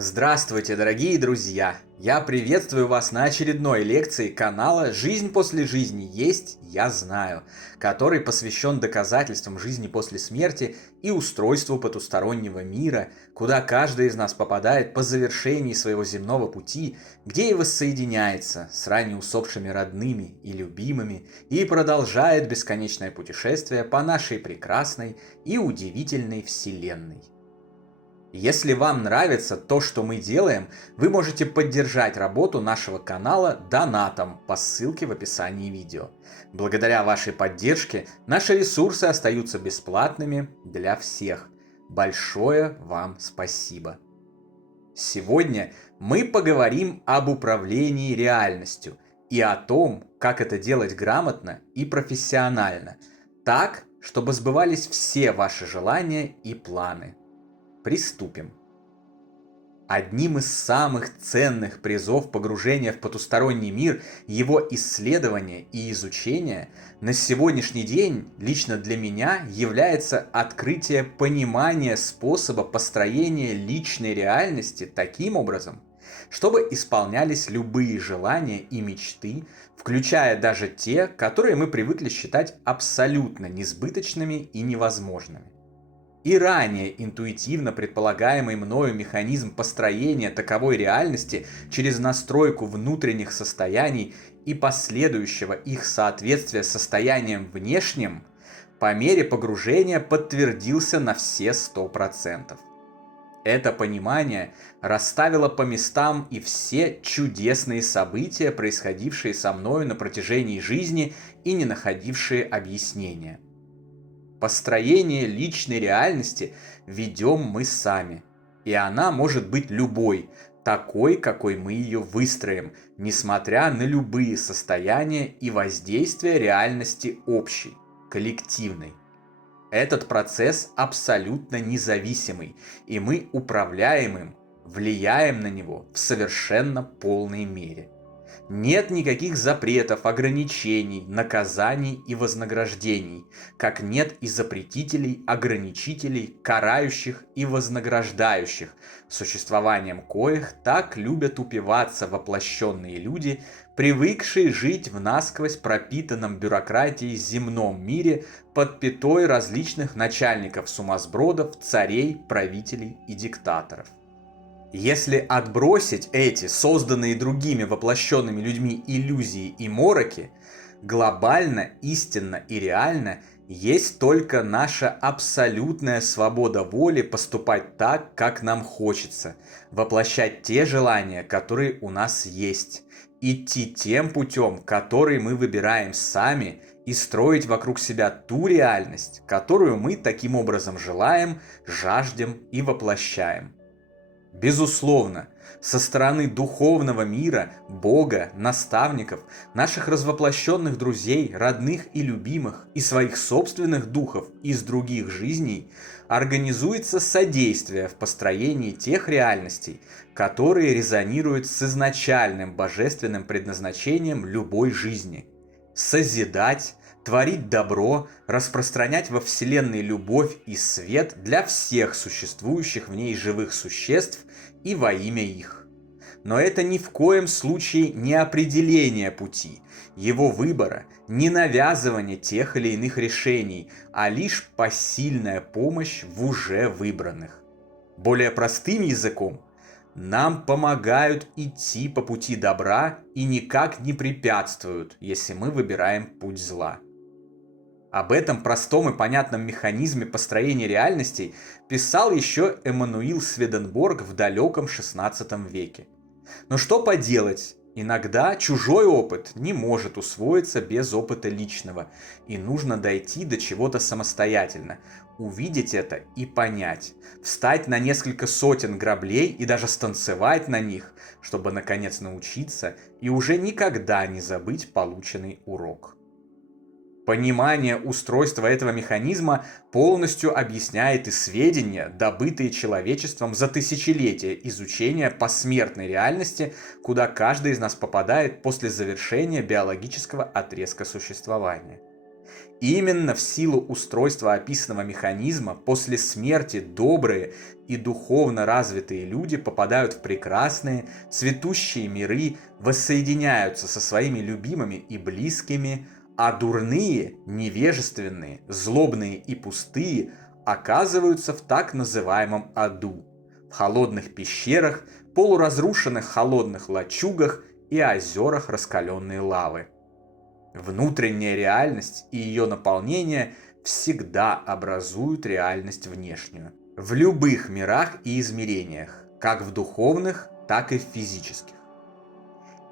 Здравствуйте, дорогие друзья! Я приветствую вас на очередной лекции канала «Жизнь после жизни есть, я знаю», который посвящен доказательствам жизни после смерти и устройству потустороннего мира, куда каждый из нас попадает по завершении своего земного пути, где и воссоединяется с ранее усопшими родными и любимыми и продолжает бесконечное путешествие по нашей прекрасной и удивительной Вселенной. Если вам нравится то, что мы делаем, вы можете поддержать работу нашего канала донатом по ссылке в описании видео. Благодаря вашей поддержке наши ресурсы остаются бесплатными для всех. Большое вам спасибо. Сегодня мы поговорим об управлении реальностью и о том, как это делать грамотно и профессионально, так, чтобы сбывались все ваши желания и планы. Приступим. Одним из самых ценных призов погружения в потусторонний мир, его исследования и изучения на сегодняшний день лично для меня является открытие понимания способа построения личной реальности таким образом, чтобы исполнялись любые желания и мечты, включая даже те, которые мы привыкли считать абсолютно несбыточными и невозможными. И ранее интуитивно предполагаемый мною механизм построения таковой реальности через настройку внутренних состояний и последующего их соответствия состояниям внешним, по мере погружения подтвердился на все 100%. Это понимание расставило по местам и все чудесные события, происходившие со мною на протяжении жизни и не находившие объяснения. Построение личной реальности ведем мы сами, и она может быть любой, такой, какой мы ее выстроим, несмотря на любые состояния и воздействия реальности общей, коллективной. Этот процесс абсолютно независимый, и мы управляем им, влияем на него в совершенно полной мере. Нет никаких запретов, ограничений, наказаний и вознаграждений, как нет и запретителей, ограничителей, карающих и вознаграждающих, существованием коих так любят упиваться воплощенные люди, привыкшие жить в насквозь пропитанном бюрократией земном мире под пятой различных начальников-сумасбродов, царей, правителей и диктаторов. Если отбросить эти, созданные другими воплощенными людьми иллюзии и мороки, глобально, истинно и реально есть только наша абсолютная свобода воли поступать так, как нам хочется, воплощать те желания, которые у нас есть, идти тем путем, который мы выбираем сами, и строить вокруг себя ту реальность, которую мы таким образом желаем, жаждем и воплощаем. Безусловно, со стороны духовного мира, Бога, наставников, наших развоплощенных друзей, родных и любимых и своих собственных духов из других жизней организуется содействие в построении тех реальностей, которые резонируют с изначальным божественным предназначением любой жизни – созидать, творить добро, распространять во Вселенной любовь и свет для всех существующих в ней живых существ и во имя их. Но это ни в коем случае не определение пути, его выбора, не навязывание тех или иных решений, а лишь посильная помощь в уже выбранных. Более простым языком, нам помогают идти по пути добра и никак не препятствуют, если мы выбираем путь зла. Об этом простом и понятном механизме построения реальностей писал еще Эммануил Сведенборг в далеком XVI веке. Но что поделать, иногда чужой опыт не может усвоиться без опыта личного, и нужно дойти до чего-то самостоятельно, увидеть это и понять, встать на несколько сотен граблей и даже станцевать на них, чтобы наконец научиться и уже никогда не забыть полученный урок. Понимание устройства этого механизма полностью объясняет и сведения, добытые человечеством за тысячелетия изучения посмертной реальности, куда каждый из нас попадает после завершения биологического отрезка существования. Именно в силу устройства описанного механизма после смерти добрые и духовно развитые люди попадают в прекрасные, цветущие миры, воссоединяются со своими любимыми и близкими, а дурные, невежественные, злобные и пустые оказываются в так называемом аду, в холодных пещерах, полуразрушенных холодных лачугах и озерах раскаленной лавы. Внутренняя реальность и ее наполнение всегда образуют реальность внешнюю. В любых мирах и измерениях, как в духовных, так и в физических.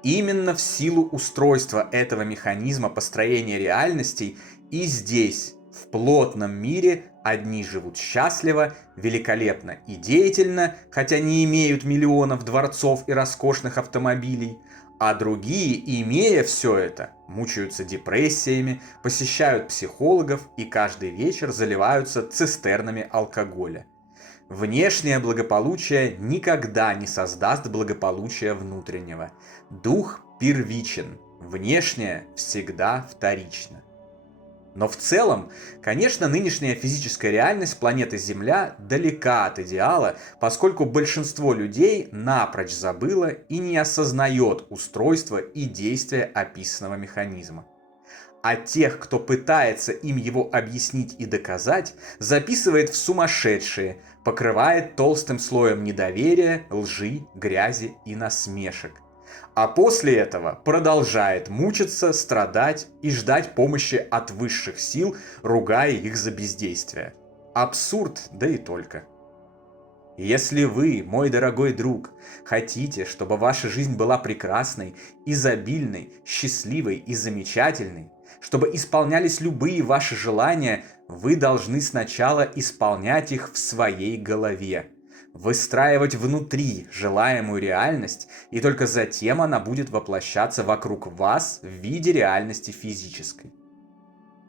Именно в силу устройства этого механизма построения реальностей и здесь, в плотном мире, одни живут счастливо, великолепно и деятельно, хотя не имеют миллионов дворцов и роскошных автомобилей, а другие, имея все это, мучаются депрессиями, посещают психологов и каждый вечер заливаются цистернами алкоголя. Внешнее благополучие никогда не создаст благополучия внутреннего. Дух первичен, внешнее всегда вторично. Но в целом, конечно, нынешняя физическая реальность планеты Земля далека от идеала, поскольку большинство людей напрочь забыло и не осознает устройство и действия описанного механизма. А тех, кто пытается им его объяснить и доказать, записывает в сумасшедшие, покрывает толстым слоем недоверия, лжи, грязи и насмешек. А после этого продолжает мучиться, страдать и ждать помощи от высших сил, ругая их за бездействие. Абсурд, да и только. Если вы, мой дорогой друг, хотите, чтобы ваша жизнь была прекрасной, изобильной, счастливой и замечательной, чтобы исполнялись любые ваши желания, вы должны сначала исполнять их в своей голове, выстраивать внутри желаемую реальность, и только затем она будет воплощаться вокруг вас в виде реальности физической.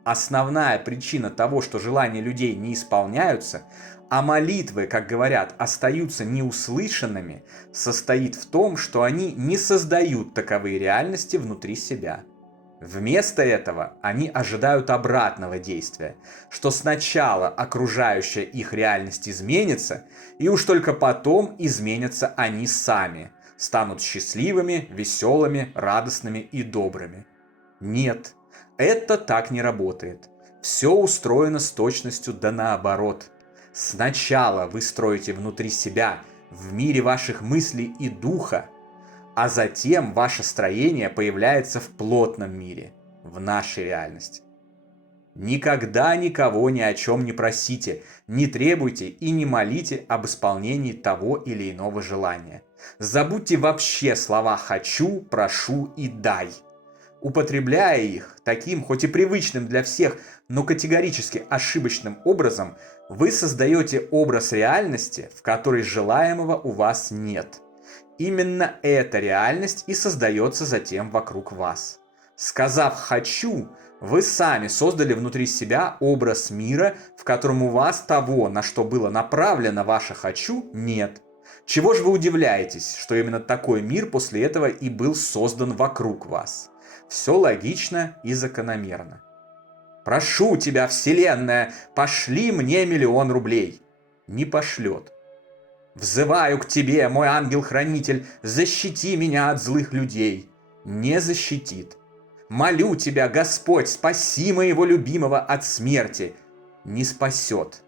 Основная причина того, что желания людей не исполняются, а молитвы, как говорят, остаются неуслышанными, состоит в том, что они не создают таковые реальности внутри себя. Вместо этого они ожидают обратного действия, что сначала окружающая их реальность изменится, и уж только потом изменятся они сами, станут счастливыми, веселыми, радостными и добрыми. Нет, это так не работает. Все устроено с точностью да наоборот. Сначала вы строите внутри себя, в мире ваших мыслей и духа, а затем ваше строение появляется в плотном мире, в нашей реальности. Никогда никого ни о чем не просите, не требуйте и не молите об исполнении того или иного желания. Забудьте вообще слова «хочу», «прошу» и «дай». Употребляя их таким, хоть и привычным для всех, но категорически ошибочным образом, вы создаете образ реальности, в которой желаемого у вас нет. Именно эта реальность и создается затем вокруг вас. Сказав «хочу», вы сами создали внутри себя образ мира, в котором у вас того, на что было направлено ваше «хочу», нет. Чего же вы удивляетесь, что именно такой мир после этого и был создан вокруг вас? Все логично и закономерно. «Прошу тебя, Вселенная, пошли мне 1 000 000 рублей». Не пошлет. «Взываю к тебе, мой ангел-хранитель, защити меня от злых людей». Не защитит. «Молю тебя, Господь, спаси моего любимого от смерти». Не спасет.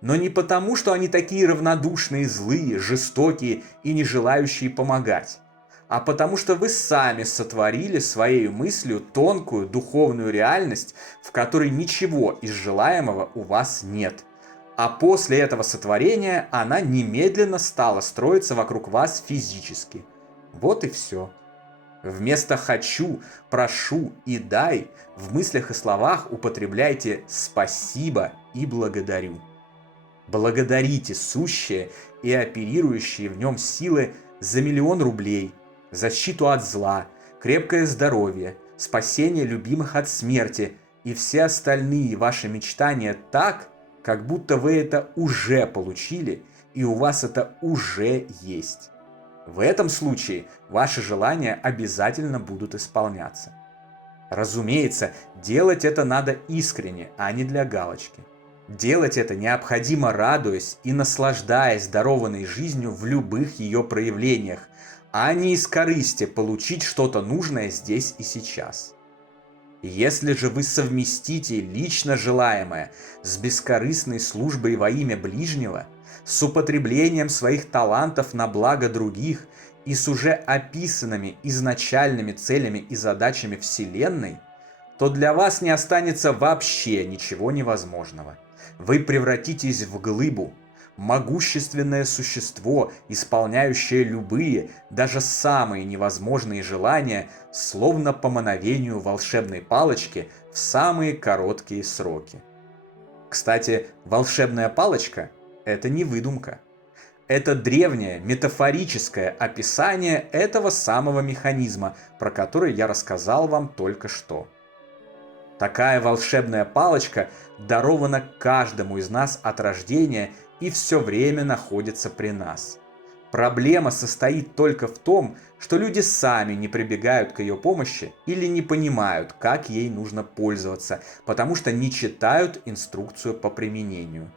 Но не потому, что они такие равнодушные, злые, жестокие и не желающие помогать, а потому что вы сами сотворили своей мыслью тонкую духовную реальность, в которой ничего из желаемого у вас нет. А после этого сотворения она немедленно стала строиться вокруг вас физически. Вот и все. Вместо «хочу», «прошу» и «дай» в мыслях и словах употребляйте «спасибо» и «благодарю». Благодарите сущее и оперирующие в нем силы за 1 000 000 рублей, защиту от зла, крепкое здоровье, спасение любимых от смерти и все остальные ваши мечтания так, как будто вы это уже получили и у вас это уже есть. В этом случае ваши желания обязательно будут исполняться. Разумеется, делать это надо искренне, а не для галочки. Делать это необходимо, радуясь и наслаждаясь дарованной жизнью в любых ее проявлениях, а не из корысти получить что-то нужное здесь и сейчас. Если же вы совместите лично желаемое с бескорыстной службой во имя ближнего, с употреблением своих талантов на благо других и с уже описанными изначальными целями и задачами Вселенной, то для вас не останется вообще ничего невозможного. Вы превратитесь в глыбу, могущественное существо, исполняющее любые, даже самые невозможные желания, словно по мановению волшебной палочки в самые короткие сроки. Кстати, волшебная палочка – это не выдумка. Это древнее метафорическое описание этого самого механизма, про который я рассказал вам только что. Такая волшебная палочка дарована каждому из нас от рождения и все время находится при нас. Проблема состоит только в том, что люди сами не прибегают к ее помощи или не понимают, как ей нужно пользоваться, потому что не читают инструкцию по применению.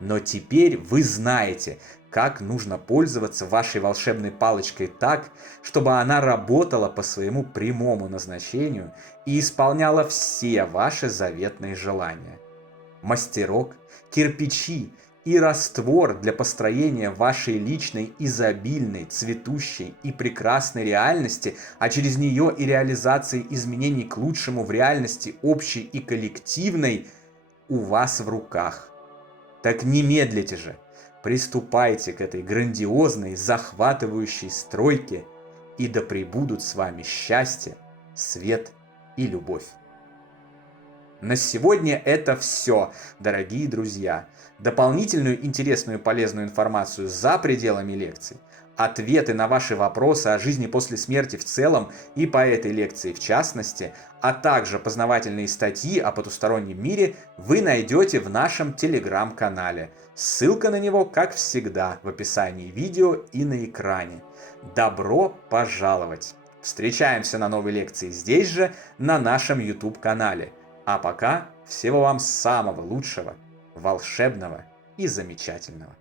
Но теперь вы знаете, как нужно пользоваться вашей волшебной палочкой так, чтобы она работала по своему прямому назначению и исполняла все ваши заветные желания. Мастерок, кирпичи и раствор для построения вашей личной изобильной, цветущей и прекрасной реальности, а через нее и реализации изменений к лучшему в реальности общей и коллективной, у вас в руках. Так не медлите же, приступайте к этой грандиозной, захватывающей стройке, и да пребудут с вами счастье, свет и любовь. На сегодня это все, дорогие друзья. Дополнительную интересную и полезную информацию за пределами лекций, ответы на ваши вопросы о жизни после смерти в целом и по этой лекции в частности, а также познавательные статьи о потустороннем мире вы найдете в нашем телеграм-канале. Ссылка на него, как всегда, в описании видео и на экране. Добро пожаловать! Встречаемся на новой лекции здесь же, на нашем YouTube-канале. А пока всего вам самого лучшего, волшебного и замечательного.